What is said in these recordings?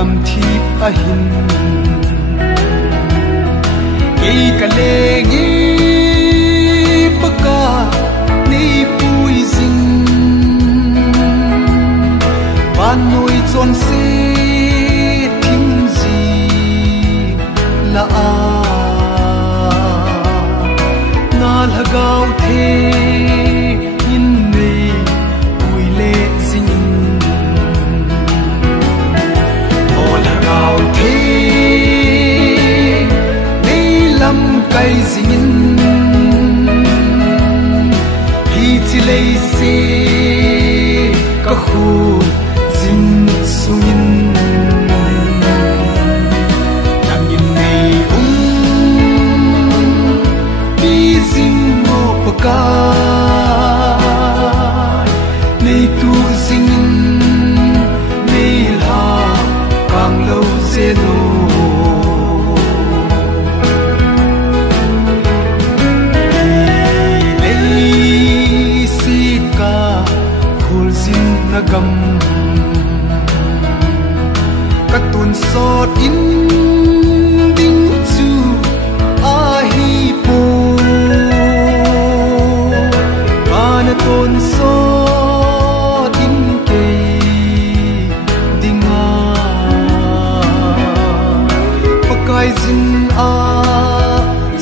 cầm thịt ahin ei kale ngi paka nei pui zing van noi chon se thim ji la a na lagau the in nei pui le zing kai zingin hi chi lei se ka khu zing sungin nangin nei bi zing mo paka nei tu zingin nei la kang lo zeno gam katun sot in ding chu a hi po ana ton sot in ke dinga pakai zin a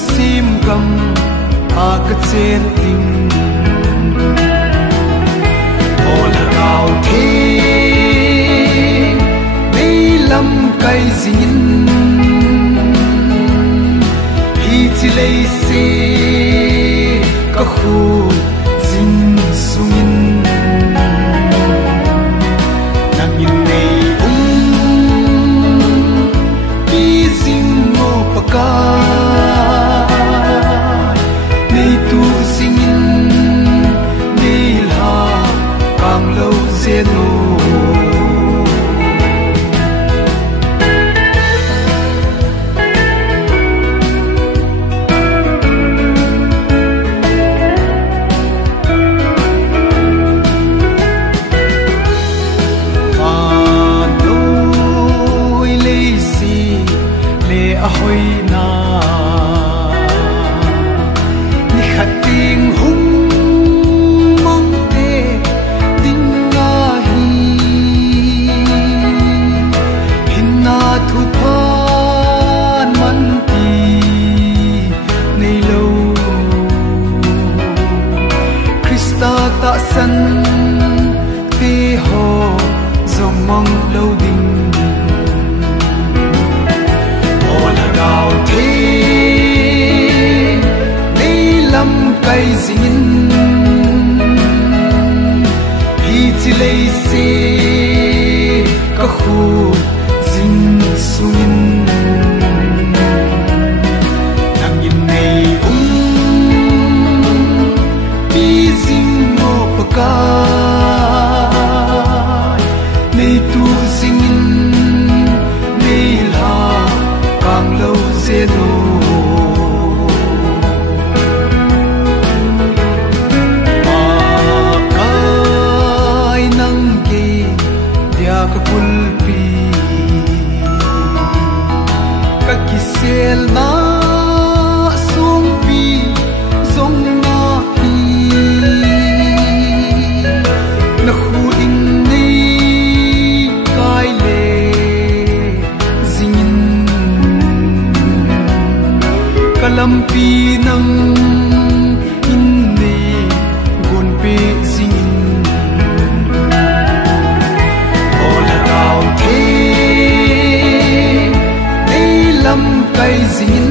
sim gam a ka chen ting kai zingin hi chi lei se ka khu zing sungin nangin nei bi zing mo paka nei tu singin nei la kang lo zeno ahoy na ni khating hung mong te ding nga hi hinna thu phan man ti nei lo Krista ta san te ho zong mong lo ding gao thế nei lam kai zingin hi chi lei se ka khu zing sungin nangin nei bi zing mo paka nei tu zingin nei la kang lo zeno kai nang ke dia ka pulpi ka kisel na sung pi song na hi na khu in nei kai le zingin kalampi nang inni gon pe zingin ola gao the nei lam kai zingin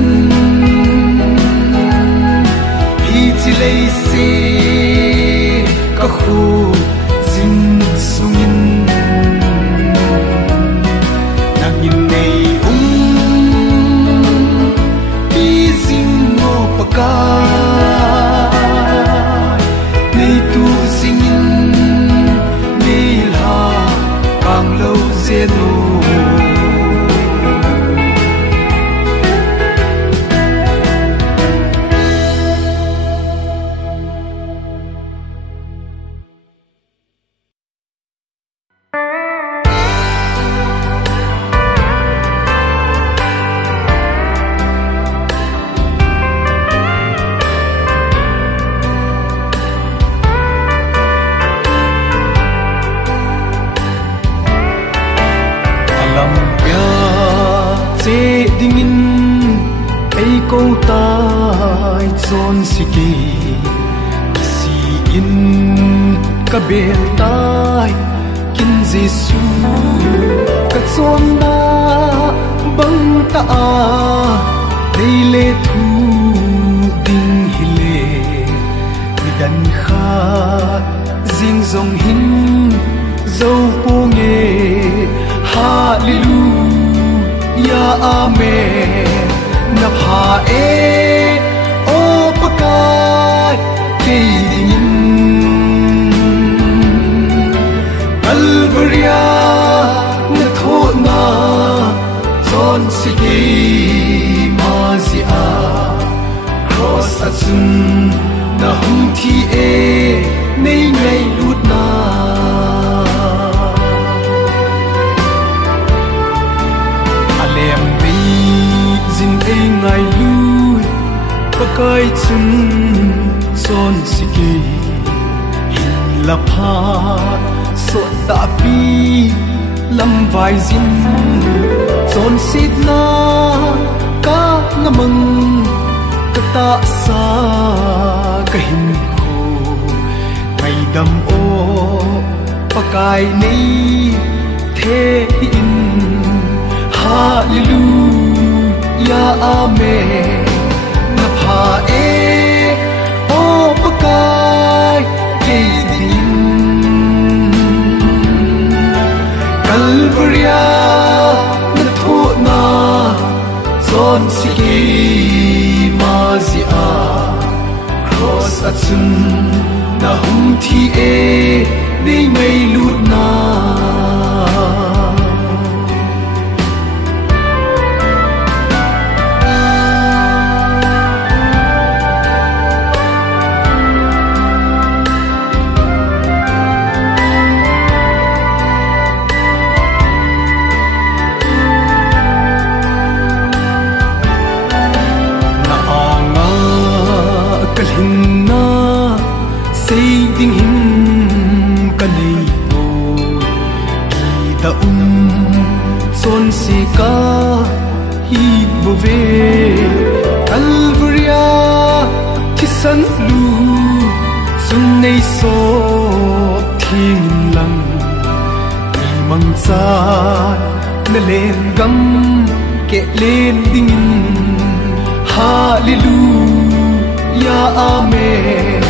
hi chi lei se ka khu zing sungin nangin nei paka nei tu singin nei la zeno câu tai chọn siki si in ka bel tai kin Giêsu ka chọn na bang ta dei le thu ding hile mi dan kha jing zong hin zo po nge hallelujah amen na pha o pakai ke ding Calvaria na tho na chon siki mazia cross atsun na hum thi nei ngai lut na alem bi zin ngai lui pakai chun son siki hin la pha so ta pi lam vai zin son sit na ka ngamang ka ta sa ka hin ko kai dam o pakai nei the in hallelujah amen na pha o pakai ke din Calvaria na tho na chon siki mazia cross atsun na hum thi nei ngai lut na ding him kanei po kita son sika hi bove Calvaria kisan lu sun nei so thing lang ni mang cha na len gam ke len ding hallelujah amen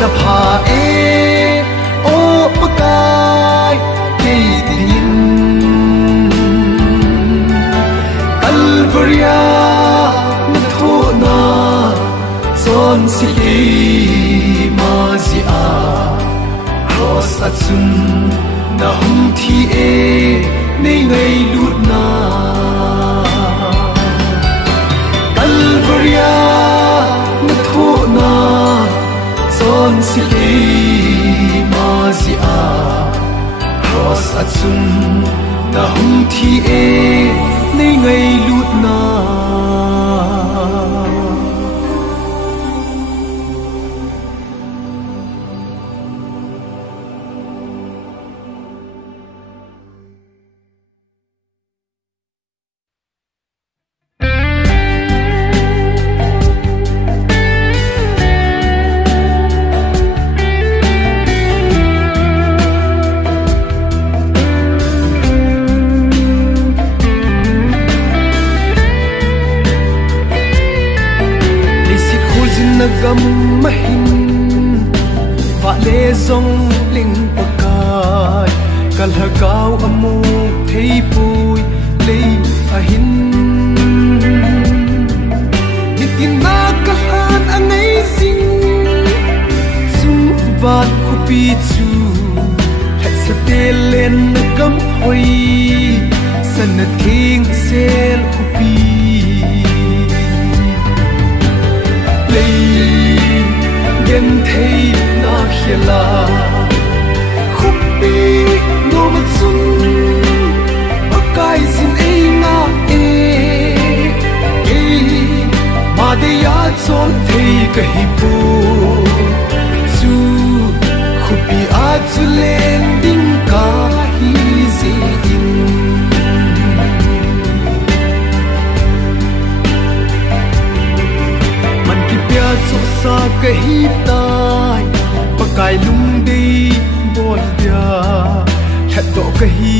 na pha o pakai ke din Calvaria na tho na son siki mazia cross atsun na hum thi nei ngai lut na Calvaria na tho na son siki mazia cross atsun na hum thi nei ngai lut na nagam mahin va le zong ling pakai kalhagau amu thei pui le ahin nitin na kahan angai sing sum va khupi chu het sa te len gam hoi san thing sel khupi lei gen thei na khela khupi no matsun akai sin e na e ma de ya chon thei ka hi pu chu khupi a chu len ding ka hi zi in man ki pya chu sa ka hi tai pakai lung dei bol dia khat do ka hi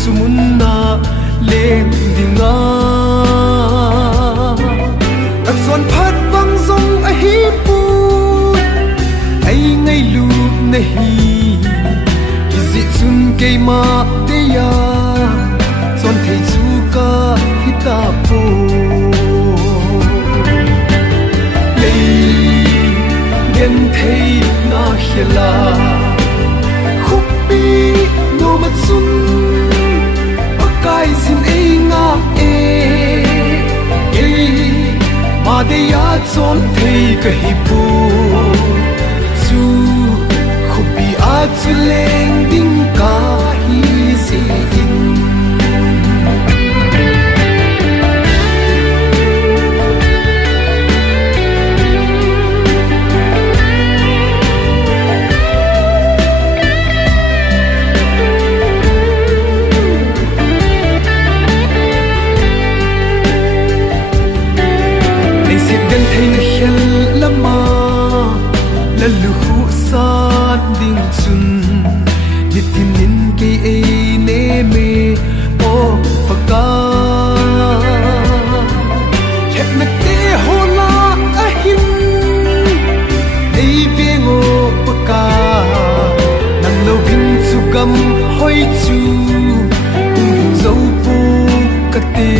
sumun na len dinga tak son phat wang zong a hi pu ai ngai lu na hi izi chun ke ma te ya son thei chu ka hi ta po lei gen thei na khela khupi no matsun akai sin e nga e ma de ya chon thei ka hi pu chu khupi a chu leng ding ka hi zi in lu khu san ding chun nitin nin ke e ne me o paka het na te hola a hin ei vengo paka nang lo vin chu gam hoi chu ung zo pu ka te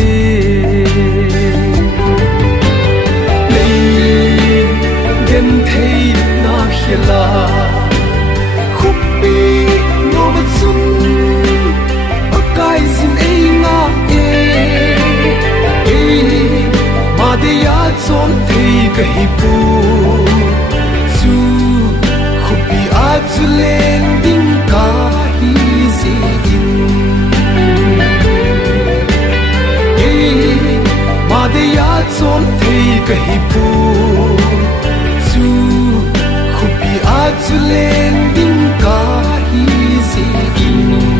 gen thei khela khupi no matsun akai sin e nga e ma de ya chon thei ka hi pu chu khupi a chu len ding ka hi zi in ma de ya chon thei ka hi pu a chu len ding ka hi zi in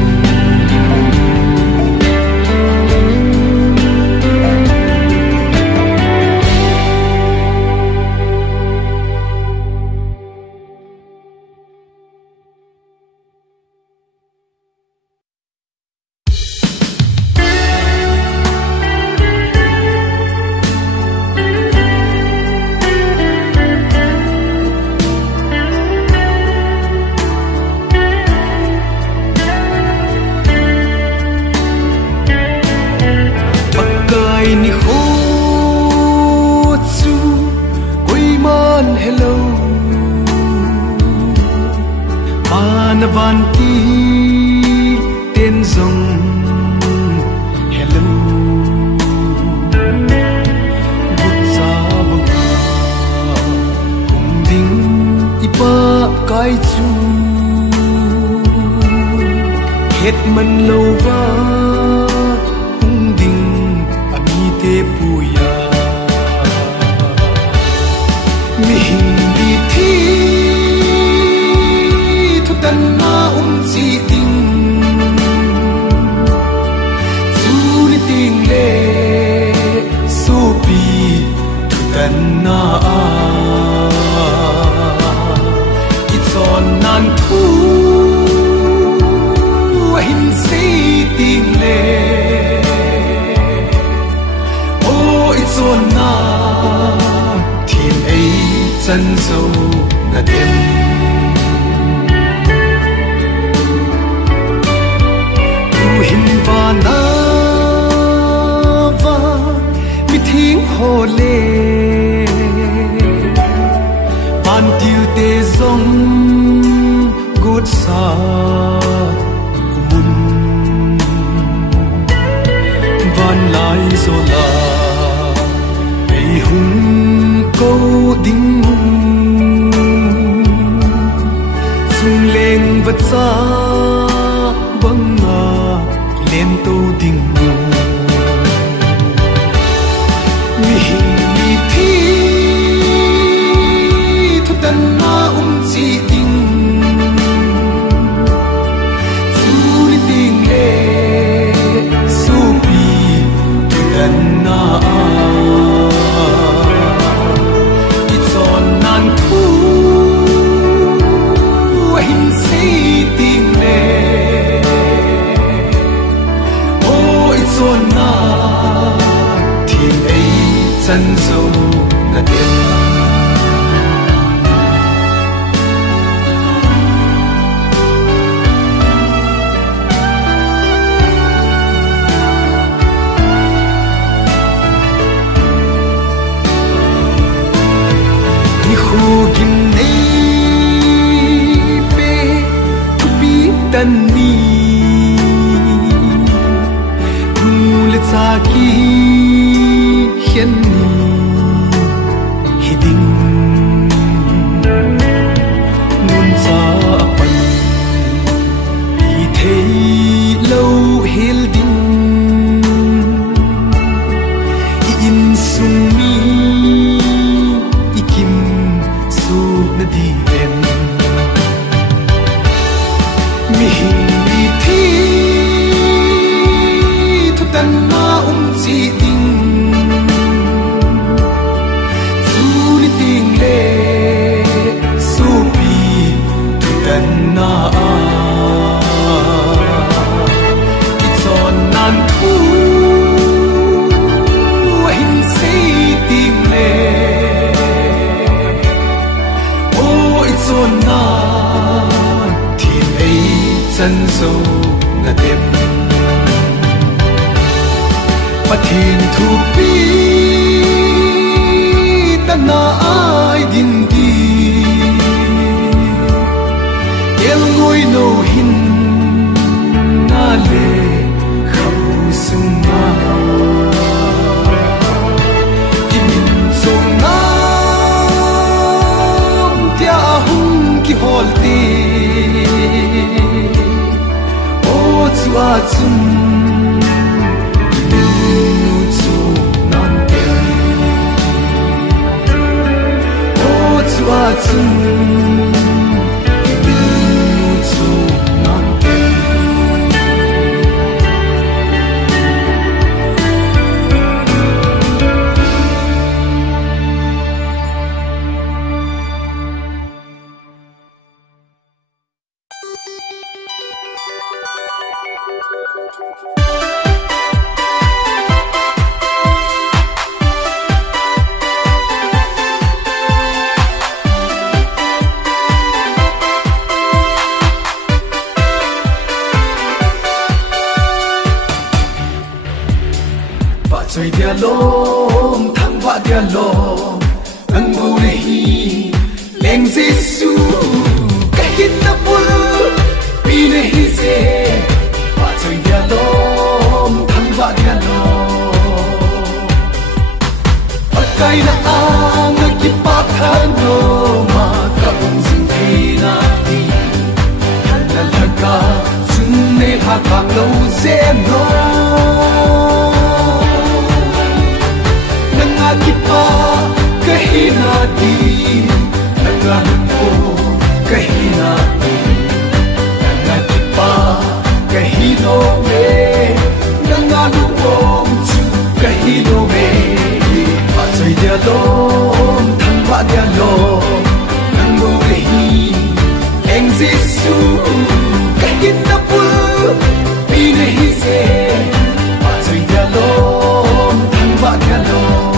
van ti tên dòng hello bút ra bông hùng đinh ipa cái chu hết mình lâu va hùng đinh ami te puya mi hindi thi dan na chi ting chu ni ting le su pi thu dan na i chon nan thu hin si ting le o i chon na thiên ấy chân sâu là đêm hin va na va mi thing ho le van tiêu te zong good sa mun tô đình ngô mi thi thu tân na chỉ đình du li tình lệ su pi thu tân na it's on nan thu hin si tình lệ oh it's on na thiên ấy chân dâu là tiền tân ni mule tsaki hiền ni hiding nun cha pan hi thei lâu hel ding in sung mi ikim su na di em mi thi thu tân na chỉ tình du li tình lệ su pi thu tân na it's on nan thu hin si tình lệ oh it's on na chân dâu là đêm và thiên thu pi ta na ai din đi el ngôi nô hin na lệ khâu sung na kim sung nam tia hung ki hol ti chua chung nu chu nan te o chua chung nu chu nan te chơi dia lom thang va dia lom ang bu le hi leng Giêsu cái hit na bul pi le hi se va chơi dia lom thang va dia lom akai na ang ki pa than no ma ka bung sing thi na ti han la la ka sun ne ha ka lo se no kipa kahina di nanganpo kahina di nangakipa kahino me nanganpo chu kahino me pasay dia lom thangwa dia lom nango hi eng Giêsu kahina pul pine hi se pasay dia lom thangwa dia lom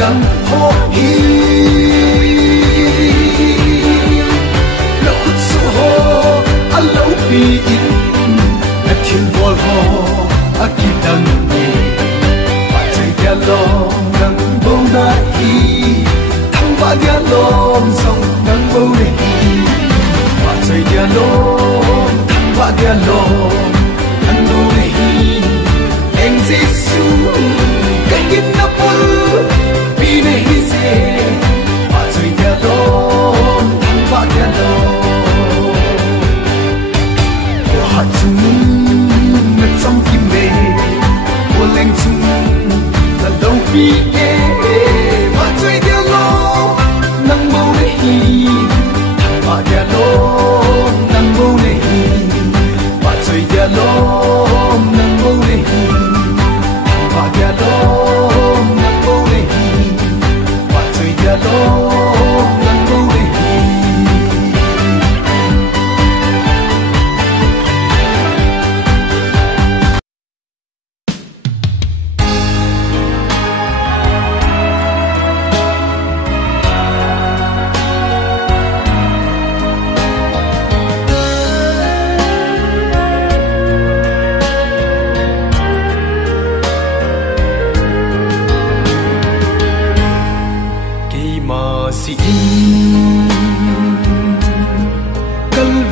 đắng hô hi lộc su hô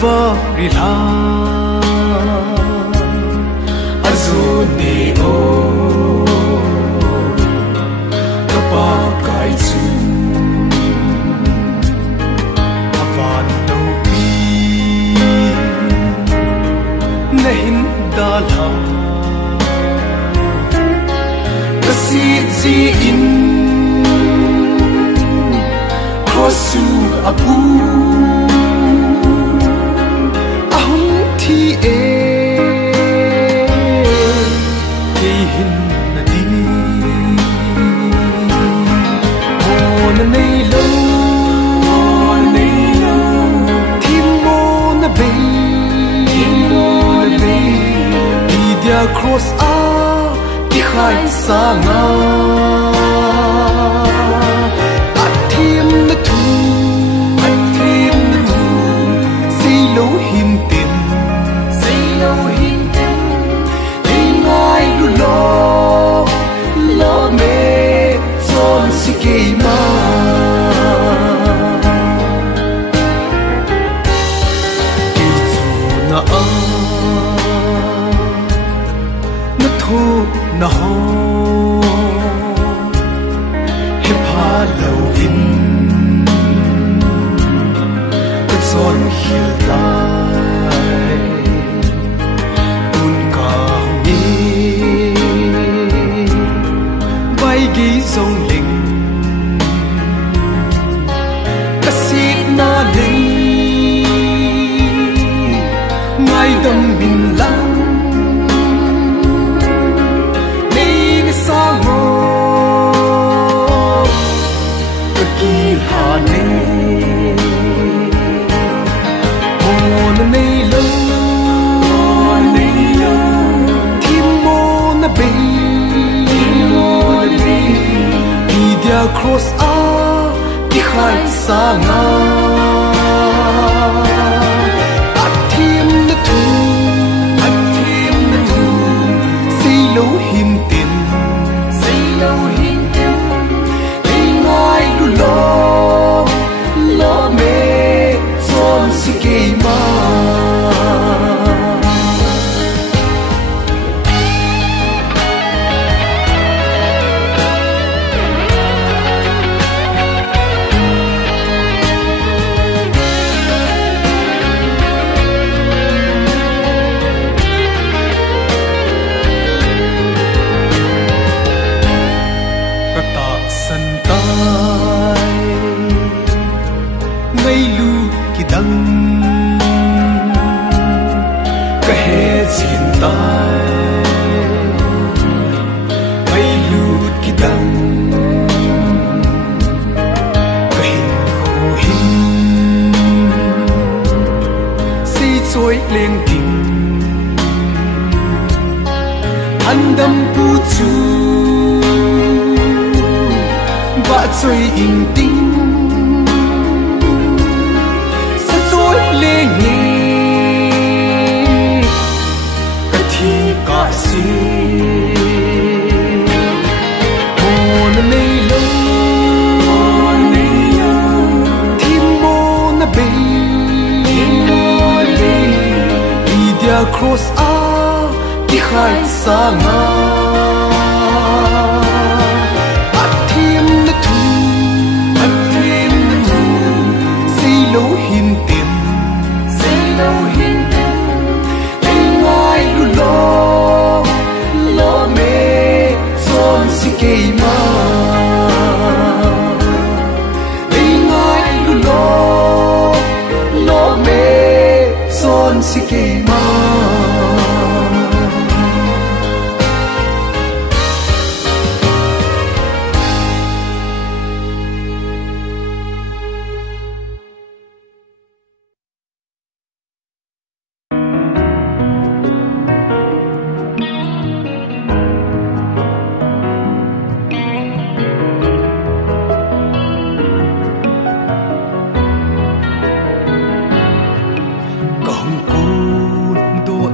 va rila azuni o kapa kai chu avan no pi nahin dala kasi zi in crosu apu ahum thi e ke hin na di on nei lo tim mo na be dia cross a ki khai sa na athim na tu say lo hin tin ngai lu lo me son si ke ma ki chu na a na thu na ho he pa lo in son hiel dai un ka ni bai gi song ling ka sit na dei ngai dam bin lang nei ni sa mo ka ki ha nei nei lo tim mo na be dia cross a ki khai sa na athim na tu say lo hin tin ngai lu lo me son si ke ma kata san tai ngai lu ki dang ka he chin tai ngai lu ki dang ka hin ho hin si choi leng ting andam pu chu ba choi in ting sa choi le nge ka thi ka si on nei lo tim mo na be dia cross a ki khai sa na athim na tu say lo hin tin ngai lu lo me son si ke ma ngai lu lo me son si ke ma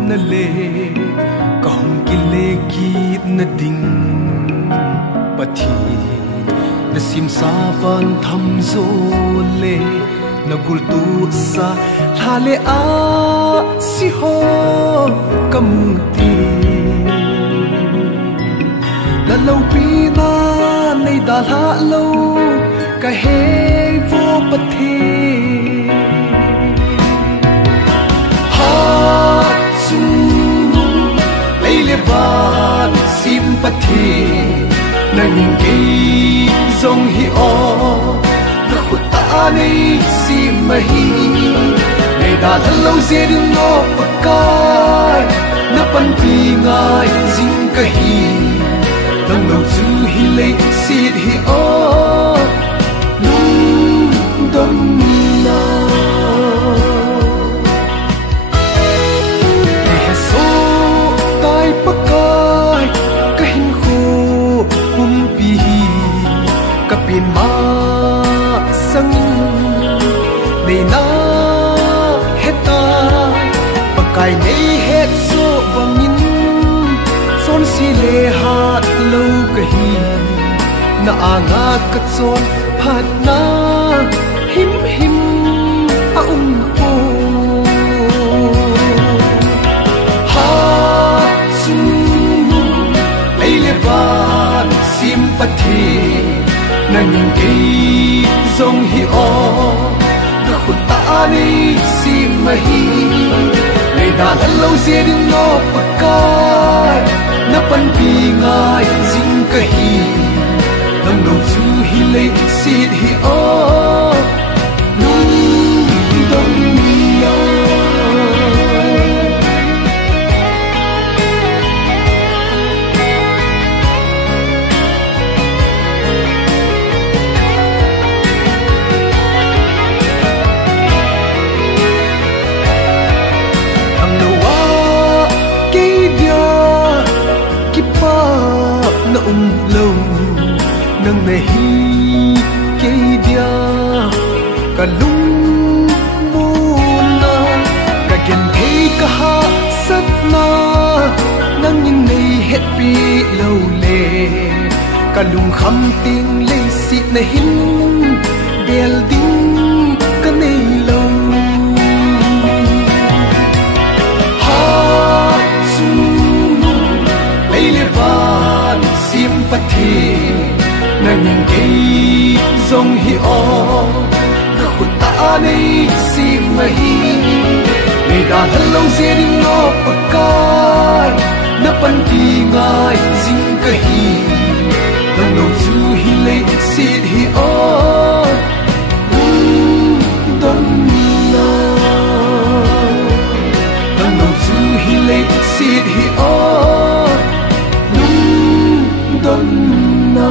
na le kong ki le ki na ding pathi na sim sa van tham zo le na gul tu sa thale a si ho kamuti la lo pi na nei da la lo ka he vo pathe ha chung leile ban sim pathe nang ge zong hi o na khuta nei sim mahi nei da lo se din no pakai na pan pi ngai jing ka hi nang lo chu hi le sit hi o dum na he so tai pakai ka hin kho hum pi ka pin ma sang nei na heta pakai nei het so bangin son si le hat lo ka hi na anga ka chon phat na him him a po ha chung leile ban sympathy nang ge zong hi o na khuta ni sim mahi nei da lo se din no pakai na pan pi ngai jing ka hi nang lo chu hi le sit hi o dong na ang lawa kay dia kipa na lo nang nahi kay dia kalung muna kagen thei ka ha sat na nang in nei het pi lo le kalung kham ting le si na hin bel ding ka nei lo ha chung leile ban sympathy nang ge zong hi o na khuta nei sim mahi nei da lo se din no pakai na pan pi ngai jing ka hi nang lo chu hi le sit hi o dong na nang lo chu hi le sit hi o dong na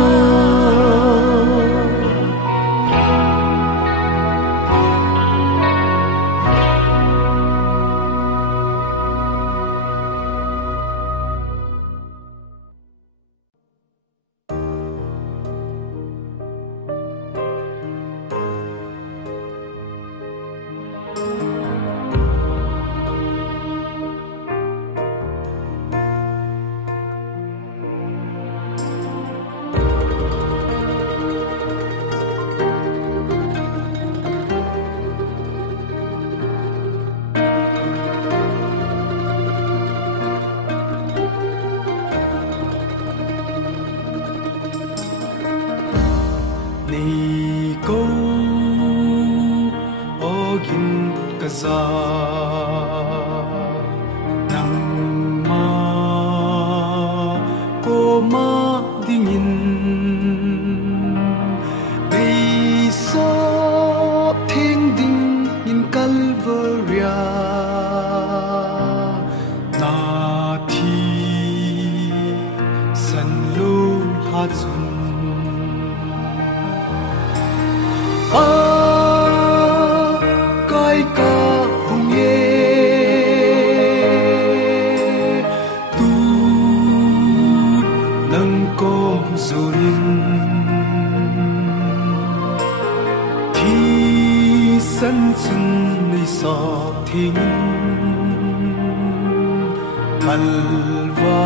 Alva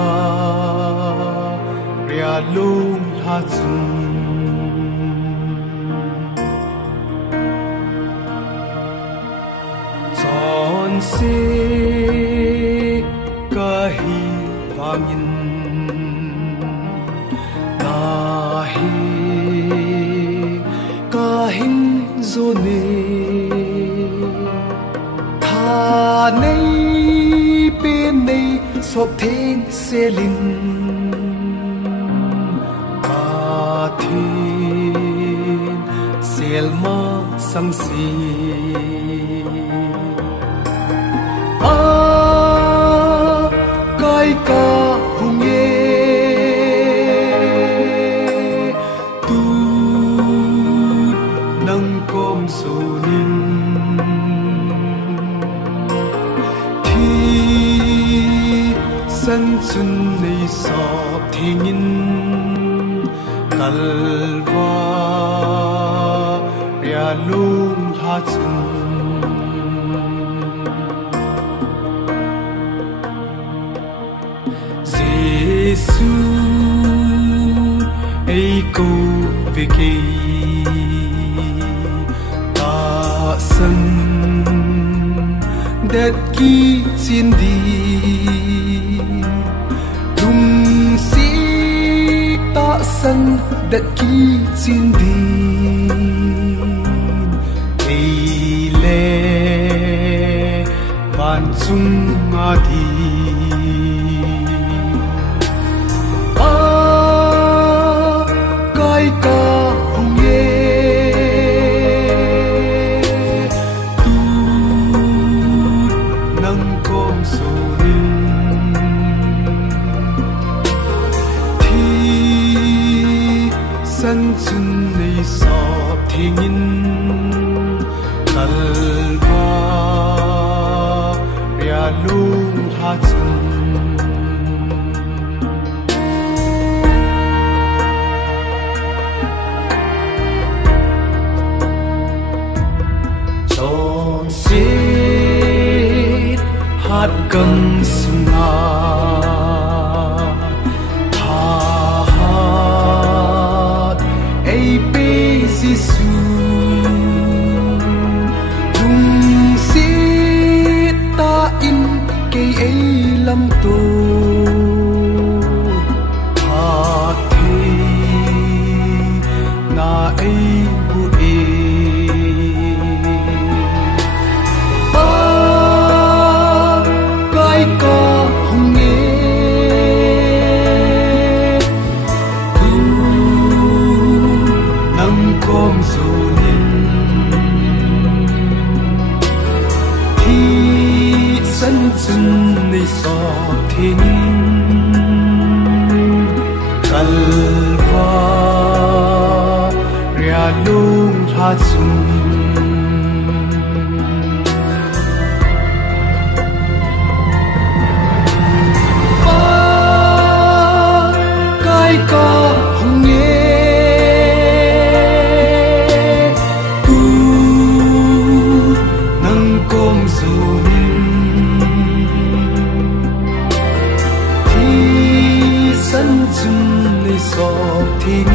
Rialung Hatsun se ka hi wangin na hi ka hin zo ne tha nei pe nei sop then se lin ka thin selma sang si kai ka hung ye tu nang kom so nin thi san chun nei sop thingin kalwa ya lung ha chun Giêsu ấy cô về kề ta sân đất kỳ chiến đi đúng sĩ ta sân đất kỳ chiến đi ấy lệ ban chung ngã đi ka hung ye tu nang kom so nin thi san chun nei sop thingin kalwa ya lung ha chun hát cầm sung na hát ai bê Giêsu dung sĩ ta in cây ấy lâm tô hát thì na ấy bu ka hung ye tu nang kom so nin thi san chun nei so thin kalwa ria lung ha chun ka hung ye tu nang kom so nin thi san chun nei so thin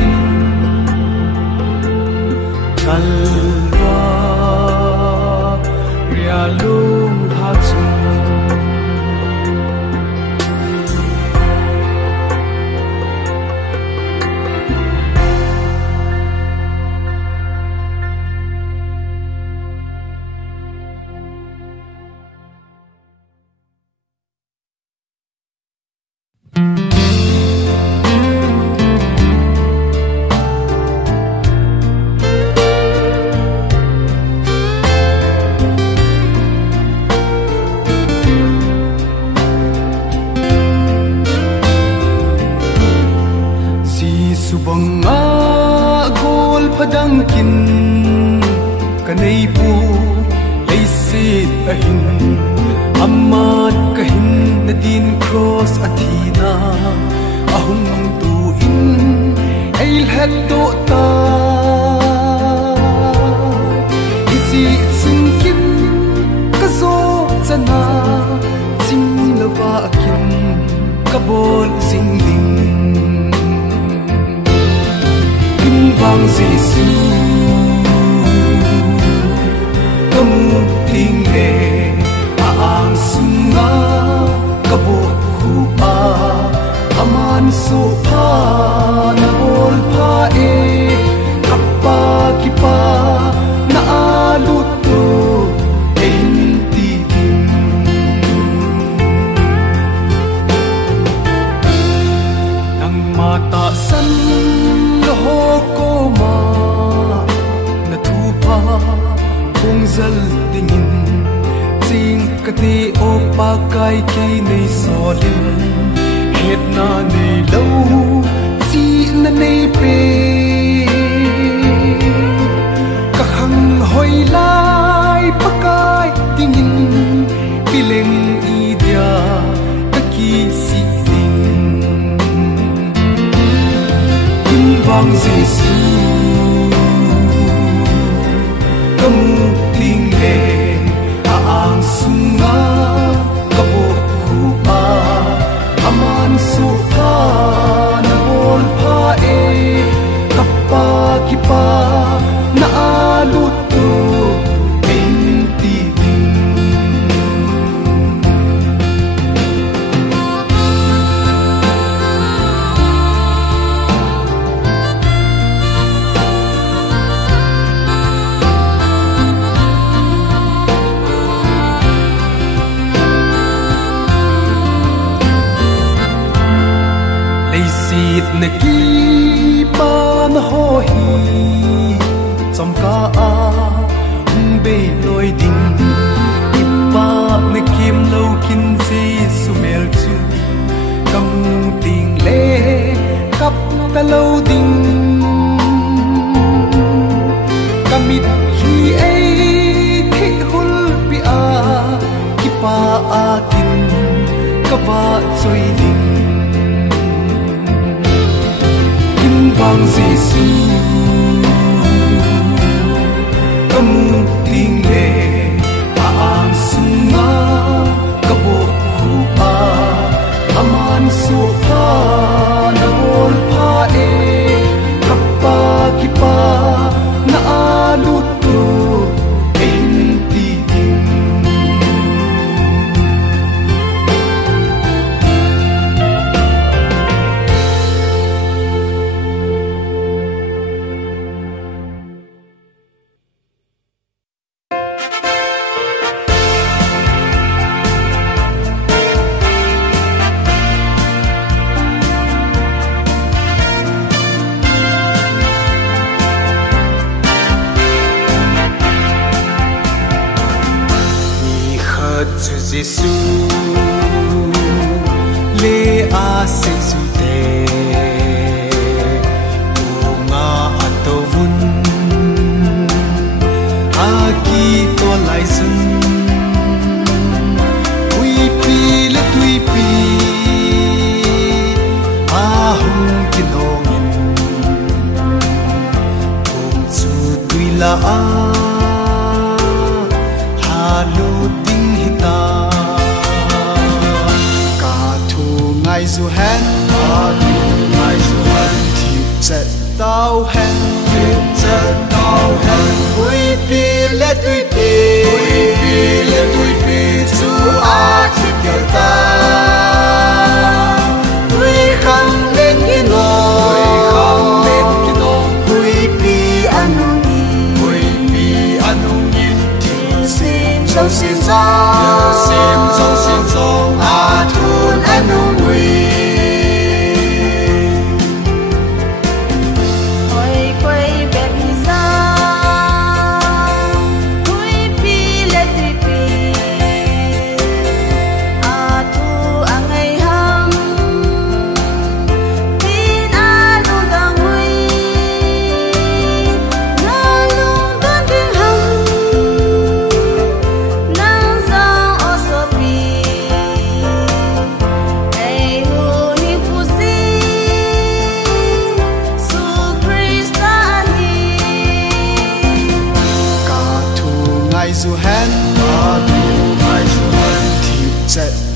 kalwa ria lung ha chun subanga gol padang kin kanai pu leisi ahin amat kahin nadin cross athina ahum tu in ail hat do ta isi sinkin kazo chana chim lawa kin kabol sing ding vang Giêsu kamu ting le tình chính cái ti ô ba cái này so lên hết na này lâu chỉ na này pe các hằng hồi lại ba cái tình bileng idia các kỳ sĩ tình in vang Giêsu tâm tình lệ ang sunga kabo khupa aman suka na bol pa e kappa kipa na aluto enti Sit na ki pan ho hi trong ca be loi ding ipa na kim lo kin Giêsu mel chu kam ting le kap ta lo ding kamit hi ei thi hul pi a kipa a kin kawa choi ding vang Giêsu tâm tình lệ ang sunga kabo khupa aman suka na bol pa e kappa kipa na aluto enti Giêsu le a se su te o nga ato vun a ki to lai sun ui pi le tui pi a hung ki no ngin kum chu tui la a ha lu ting hita ngài dù hen ngài dù hen thiệp chất tao hen ui pi lê tui pi chú a thiệp kêu ta ui khăn lên cái nô ui pi anung in thiệp sim trong xin gió a thun anung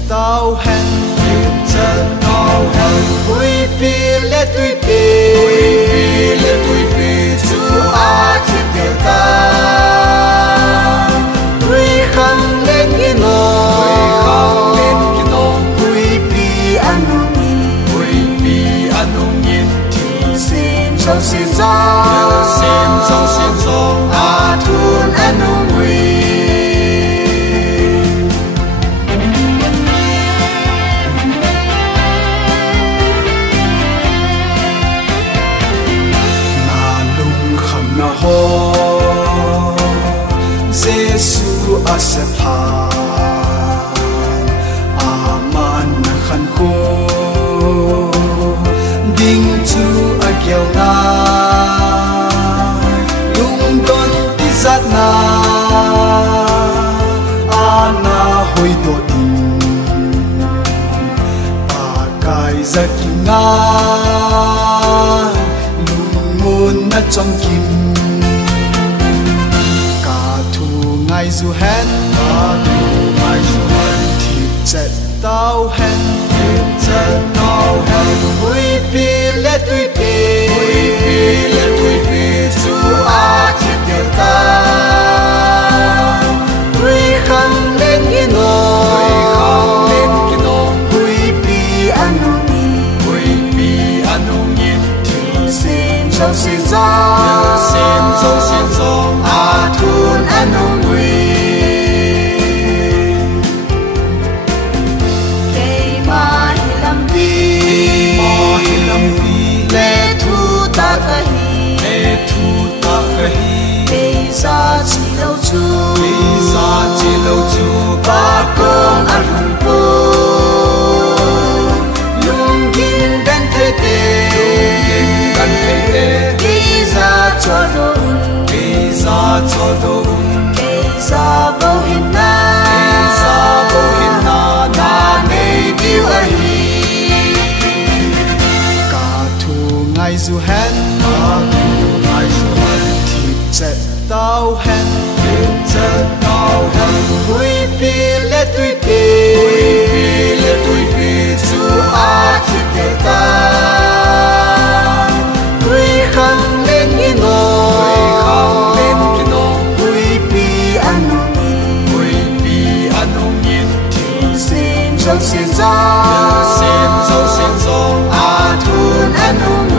tao hen ui pi lê tui pi chú a thiệp kêu ta ui khăn lên cái nô ui pi anung in thiệp sim trong xin gió a thun anung Giêsu asepa aman na khan ko ding chu agyal na lung don ti zat na ana hoi do ding pa kai zakinga lung mun na chom kim ai dù hen ai dù hen thiệp chật tao hen thiệp chật tao hen vui pi lệ tui pi dù a thiệp điều ta vui khăn lên cái nô vui pi anong nhìn thiệp xin châu xin gió a thun anong chỉ lâu chu ba con ăn hùng po lung kim đan thế tê đi ra cho đồn đi ra bao hin na na này điêu ai cả thu ngày du hen thịt chật tao hen vui pi lệ tui pi chu a thiệp điều ta vui khăn lên cái nô vui pi anong nhìn thiệp xin gió a thun anong